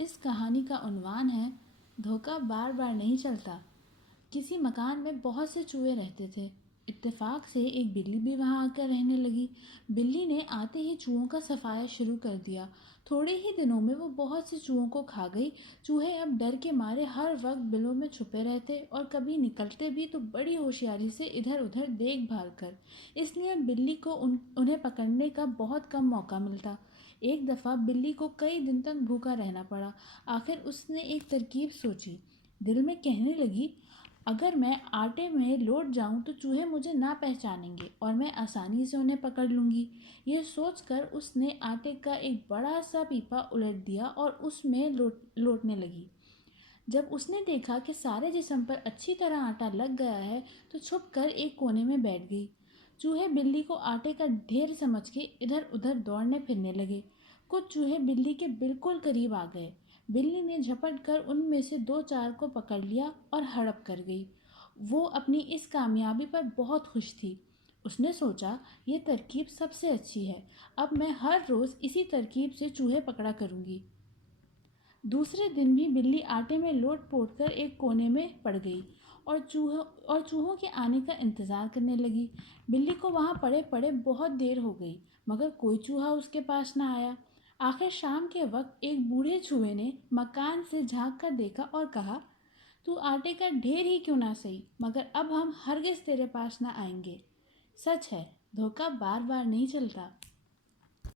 اس کہانی کا عنوان ہے دھوکہ بار بار نہیں چلتا۔ کسی مکان میں بہت سے چوہے رہتے تھے۔ اتفاق سے ایک بلی بھی وہاں آ کر رہنے لگی۔ بلی نے آتے ہی چوہوں کا صفایا شروع کر دیا۔ تھوڑے ہی دنوں میں وہ بہت سے چوہوں کو کھا گئی۔ چوہے اب ڈر کے مارے ہر وقت بلوں میں چھپے رہتے اور کبھی نکلتے بھی تو بڑی ہوشیاری سے ادھر ادھر دیکھ بھال کر۔ اس لیے بلی کو انہیں پکڑنے کا بہت کم موقع ملتا۔ ایک دفعہ بلی کو کئی دن تک بھوکا رہنا پڑا۔ آخر اس نے ایک ترکیب سوچی۔ دل میں کہنے لگی، اگر میں آٹے میں لوٹ جاؤں تو چوہے مجھے نہ پہچانیں گے اور میں آسانی سے انہیں پکڑ لوں گی۔ یہ سوچ کر اس نے آٹے کا ایک بڑا سا پیپا الٹ دیا اور اس میں لوٹنے لگی۔ جب اس نے دیکھا کہ سارے جسم پر اچھی طرح آٹا لگ گیا ہے تو چھپ کر ایک کونے میں بیٹھ گئی۔ چوہے بلی کو آٹے کا ڈھیر سمجھ کے ادھر ادھر دوڑنے پھرنے لگے۔ کچھ چوہے بلی کے بالکل قریب آ گئے۔ بلی نے جھپٹ کر ان میں سے 2-4 کو پکڑ لیا اور ہڑپ کر گئی۔ وہ اپنی اس کامیابی پر بہت خوش تھی۔ اس نے سوچا، یہ ترکیب سب سے اچھی ہے۔ اب میں ہر روز اسی ترکیب سے چوہے پکڑا کروں گی۔ دوسرے دن بھی بلی آٹے میں لوٹ پوٹ کر ایک کونے میں پڑ گئی اور چوہوں کے آنے کا انتظار کرنے لگی۔ بلی کو وہاں پڑے پڑے بہت دیر ہو گئی مگر کوئی چوہا اس کے پاس نہ آیا۔ آخر شام کے وقت ایک بوڑھے چوہے نے مکان سے جھانک کر دیکھا اور کہا، تو آٹے کا ڈھیر ہی کیوں نہ سہی مگر اب ہم ہرگز تیرے پاس نہ آئیں گے۔ سچ ہے، دھوکہ بار بار نہیں چلتا۔